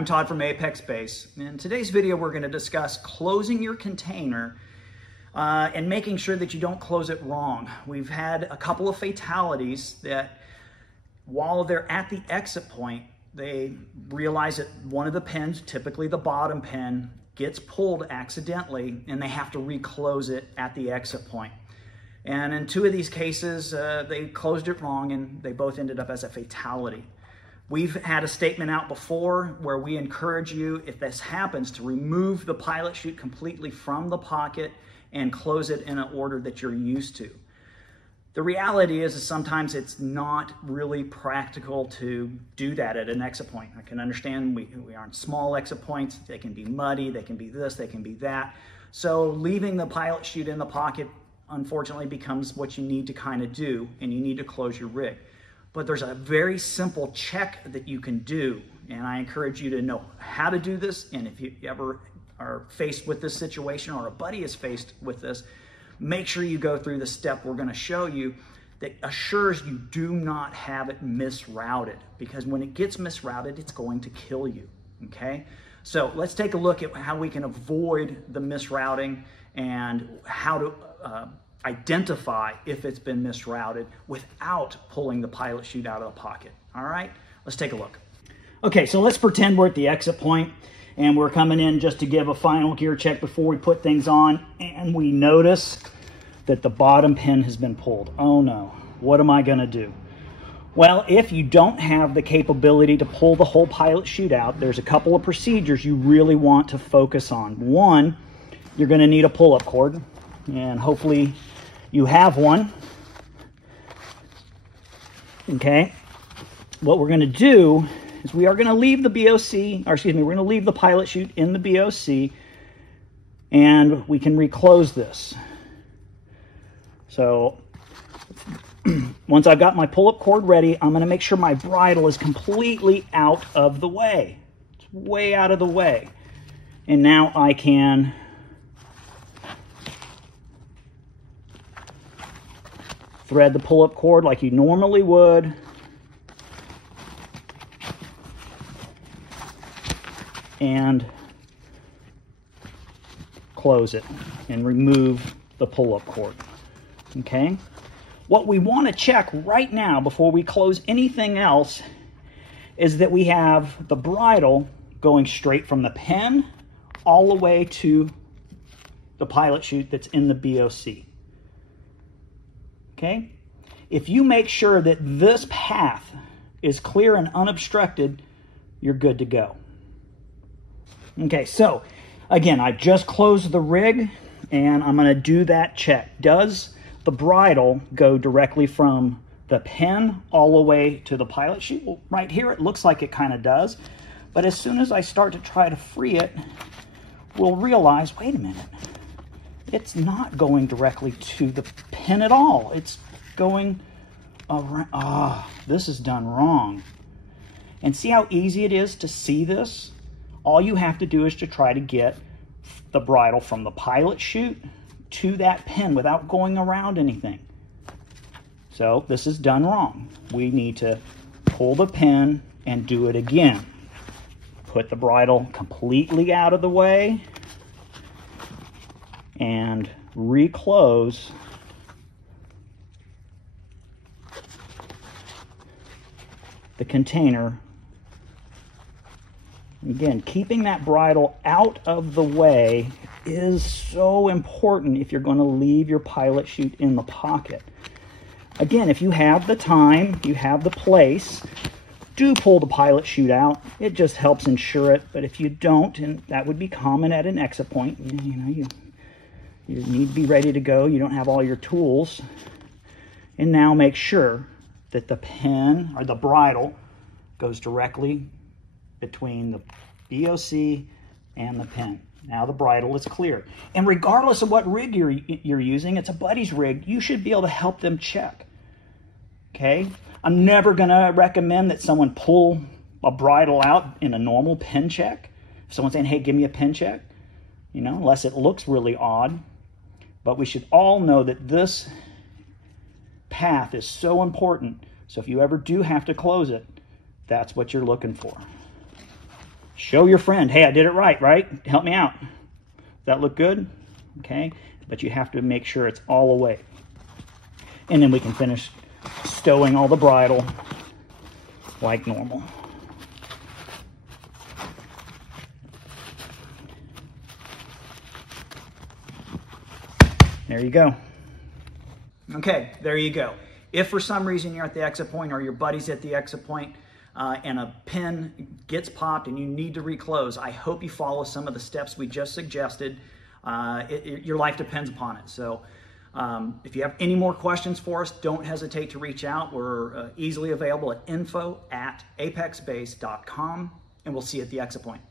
I'm Todd from Apex Base. In today's video, we're going to discuss closing your container and making sure that you don't close it wrong. We've had a couple of fatalities that while they're at the exit point, they realize that one of the pins, typically the bottom pin, gets pulled accidentally and they have to reclose it at the exit point. And in two of these cases, they closed it wrong and they both ended up as a fatality. We've had a statement out before where we encourage you, if this happens, to remove the pilot chute completely from the pocket and close it in an order that you're used to. The reality is sometimes it's not really practical to do that at an exit point. I can understand we aren't small exit points. They can be muddy, they can be this, they can be that. So leaving the pilot chute in the pocket unfortunately becomes what you need to kind of do, and you need to close your rig. But there's a very simple check that you can do, and I encourage you to know how to do this. And if you ever are faced with this situation or a buddy is faced with this, make sure you go through the step we're going to show you that assures you do not have it misrouted, because when it gets misrouted, it's going to kill you, okay? So let's take a look at how we can avoid the misrouting and how to identify if it's been misrouted without pulling the pilot chute out of the pocket. All right, let's take a look. Okay, so let's pretend we're at the exit point and we're coming in just to give a final gear check before we put things on, and we notice that the bottom pin has been pulled. Oh no, what am I gonna do? Well, if you don't have the capability to pull the whole pilot chute out, there's a couple of procedures you really want to focus on. One, you're gonna need a pull-up cord, and hopefully you have one. Okay, what we're going to do is we are going to leave the BOC, or excuse me, we're going to leave the pilot chute in the BOC, and we can reclose this. So once I've got my pull-up cord ready, I'm going to make sure my bridle is completely out of the way. It's way out of the way. And now I can thread the pull-up cord like you normally would. And close it and remove the pull-up cord. Okay? What we want to check right now before we close anything else is that we have the bridle going straight from the pin all the way to the pilot chute that's in the BOC. Okay? If you make sure that this path is clear and unobstructed, you're good to go. Okay, so again, I've just closed the rig and I'm going to do that check. Does the bridle go directly from the pin all the way to the pilot chute? Well, right here it looks like it kind of does, but as soon as I start to try to free it, we'll realize, wait a minute, it's not going directly to the pin at all. It's going around. This is done wrong. And see how easy it is to see this? All you have to do is to try to get the bridle from the pilot chute to that pin without going around anything. So this is done wrong. We need to pull the pin and do it again. Put the bridle completely out of the way and reclose the container. Again, keeping that bridle out of the way is so important if you're going to leave your pilot chute in the pocket. Again, if you have the time, you have the place, do pull the pilot chute out. It just helps ensure it. But if you don't, and that would be common at an exit point, you need to be ready to go. You don't have all your tools. And now make sure that the pin or the bridle goes directly between the BOC and the pin. Now the bridle is clear. And regardless of what rig you're using, it's a buddy's rig, you should be able to help them check. Okay? I'm never going to recommend that someone pull a bridle out in a normal pin check. If someone's saying, hey, give me a pin check, unless it looks really odd. But we should all know that this path is so important. So if you ever do have to close it, that's what you're looking for. Show your friend, hey, I did it right? Help me out. Does that look good? Okay, but you have to make sure it's all away. And then we can finish stowing all the bridle like normal. There you go. Okay, there you go. If for some reason you're at the exit point or your buddy's at the exit point and a pin gets popped and you need to reclose, I hope you follow some of the steps we just suggested. Your life depends upon it. So if you have any more questions for us, don't hesitate to reach out. We're easily available at info@apexbase.com, and we'll see you at the exit point.